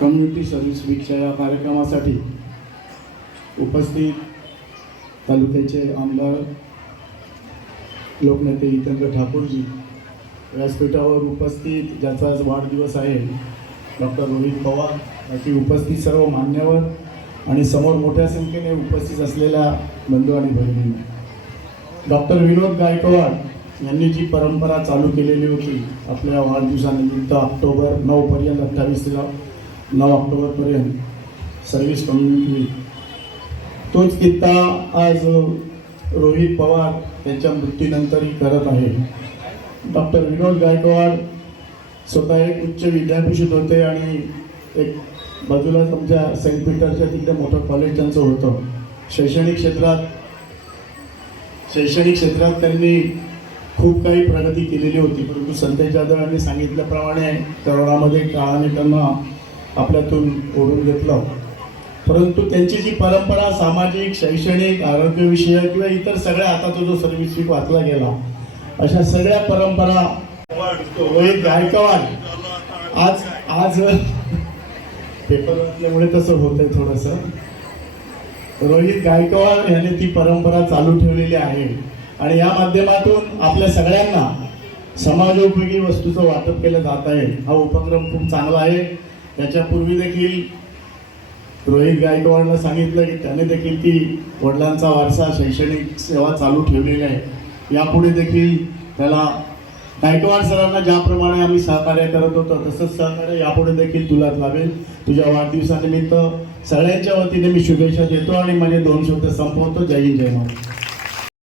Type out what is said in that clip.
Community service वीकच्या या कार्यक्रमासाठी उपस्थित तालुक्याचे आमदार लोकनेते हितेंद्र ठाकूरजी व्यासपीठावर उपस्थित ज्याचा आज वाढदिवस आहे डॉक्टर रोहित पवार याची उपस्थित सर्व मान्यवर आणि समोर मोठ्या संख्येने उपस्थित असलेल्या बंधू आणि भगिनींना डॉक्टर विनोद गायकवाड यांनी जी परंपरा चालू केलेली होती आपल्या वाढदिवसानिमित्त ऑक्टोबर नऊ पर्यंत अठ्ठावीसला नऊ ऑक्टोबरपर्यंत सर्व्हिस कम्युनिटी तोच कित्ता आज रोहित पवार त्यांच्या मृत्यूनंतरही करत आहे. डॉक्टर विनोद गायकवाड स्वतः एक उच्च विद्यापीठात होते आणि एक बाजूला आमच्या सेंट पीटरच्या तिकडे मोठं कॉलेज त्यांचं होतं. शैक्षणिक क्षेत्रात शैक्षणिक क्षेत्रात त्यांनी खूप काही प्रगती केलेली होती. परंतु संतय जाधव यांनी सांगितल्याप्रमाणे करोनामध्ये काळाने त्यांना आपल्यातून ओढून घेतलं. परंतु त्यांची जी परंपरा सामाजिक शैक्षणिक आरोग्यविषयक किंवा इतर सगळ्या आता तो जो सर्व्हिस वीक वाचला गेला अशा सगळ्या परंपरा रोहित गायकवाड आज आज पेपर वाचल्यामुळे तसं होतंय थोडंसं. रोहित गायकवाड यांनी ती परंपरा चालू ठेवलेली आहे. आणि या माध्यमातून आपल्या सगळ्यांना समाजोपयोगी वस्तूचं वाटप केलं जात आहे. हा उपक्रम खूप चांगला आहे. त्याच्यापूर्वी देखील रोहित गायकवाडला सांगितलं की त्याने देखील ती वडिलांचा वारसा शैक्षणिक सेवा चालू ठेवलेली आहे. यापुढे देखील त्याला गायकवाड सरांना ज्याप्रमाणे आम्ही सहकार्य करत होतो तसंच सहकार्य यापुढे देखील तुला लावेल तुझ्या वाढदिवसानिमित्त सगळ्यांच्या वतीने मी शुभेच्छा देतो आणि माझे दोन शब्द संपवतो. जय हिंद जय महाराज